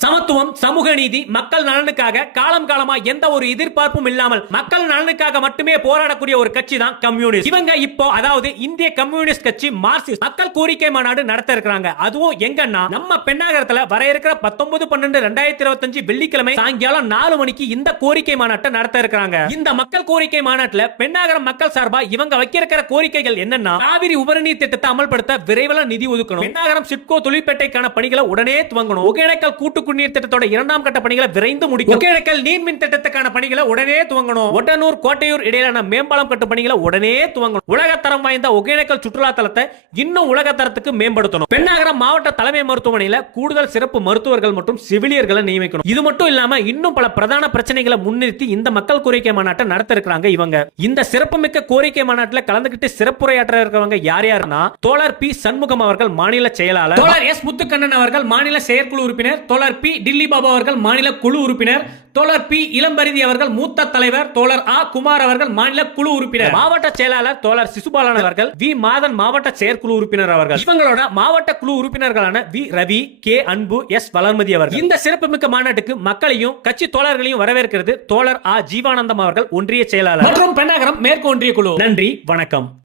சமத்துவம், சமூக நீதி, மக்கள் நலனுக்காக காலம் காலமா எந்த ஒரு எதிர்பார்ப்பும் இல்லாமல் மக்கள் நலனுக்காக மட்டுமே போராடக்கூடிய ஒரு கட்சி தான் கம்யூனிஸ்ட். இவங்க இப்போ அதாவது இந்திய கம்யூனிஸ்ட் கட்சி மார்க்சிஸ்ட் மக்கள் கோரிக்கை மாநாடு நடத்த இருக்காங்க. அதுவும் எங்கன்னா நம்ம பெண்ணாகரத்துல வர இருக்கிற 19/12/2025 வெள்ளிக்கிழமை சாயங்காலம் 4 மணிக்கு இந்த கோரிக்கை மாநாட்டை நடத்த இருக்காங்க. இந்த மக்கள் கோரிக்கை மாநாட்டில் பெண்ணாகரம் மக்கள் சார்பா இவங்க வைக்க இருக்கிற கோரிக்கைகள் என்னன்னா, காவிரி உபரிநீர் திட்டத்தை அமல்படுத்த விரைவில் நிதி ஒதுக்கணும், பெண்ணாகரம் சிட்கோ தொழிற்பேட்டைக்கான பணிகளை உடனே துவங்கணும், ஒகேனக்கல் கூட்டு குடிநீர் திட்டத்தோட 2ஆம் கட்ட பணிகளை விரைந்து முடிக்கணும், ஒகேனக்கல் நீர்மின் திட்டத்துக்கான பணிகளை உடனே துவங்கணும், ஒட்டனூர் கோட்டையூர் இடையிலான மேம்பாலம் கட்டு பணிகளை உடனே துவங்கணும், உலகத்தரம் வாய்ந்த ஒகேனக்கல் சுற்றுலா தலத்தை இன்னும் உலகத்தரத்துக்கு மேம்படுத்தணும், பெண்ணாகரம் மாவட்ட தலைமை மருத்துவமனையில் கூடுதல் சிறப்பு மருத்துவர்கள் மற்றும் செவிலியர்களை நியமிக்கணும். இது மட்டும் இல்லாம இன்னும் பல பிரதான பிரச்சனைகளை முன்னிறுத்தி இந்த மக்கள் கோரிக்கை மாநாட்டை நடத்த இருக்காங்க. இவங்க இந்த சிறப்புமிக்க கோரிக்கை மாநாட்டில் கலந்துகிட்டு சிறப்புரையாற்ற இருக்கிறவங்க யார் யாருன்னா, தோழர் பி சண்முகம் அவர்கள் மாநில செயலாளர், தோழர் எஸ் முத்துக்கண்ணன் அவர்கள் மாநில செயற்குழு உறுப்பினர், தோழர் பி டில்லி பாபா அவர்கள் மாநில குழு உறுப்பினர், தோழர் பி இளம்பரிதி அவர்கள் மூத்த தலைவர், தோழர் ஆ குமார் அவர்கள் மாநில குழு உறுப்பினர், மாவட்ட செயலாளர் தோழர் சிசுபாலன் அவர்கள், வி மாதன் மாவட்ட செயற்குழு உறுப்பினர் அவர்கள், இவங்களோட மாவட்ட குழு உறுப்பினர்களான வி ரவி, கே அன்பு, எஸ் வளர்மதி அவர்கள். இந்த சிறப்புமிக்க மாநாட்டுக்கு மக்களையும் கட்சி தோழர்களையும் வரவேற்கிறது தோழர் ஆ ஜீவானந்தம் அவர்கள் ஒன்றிய செயலாளர் மற்றும் பெண்ணாகரம் மேற்கு ஒன்றிய குழு. நன்றி, வணக்கம்.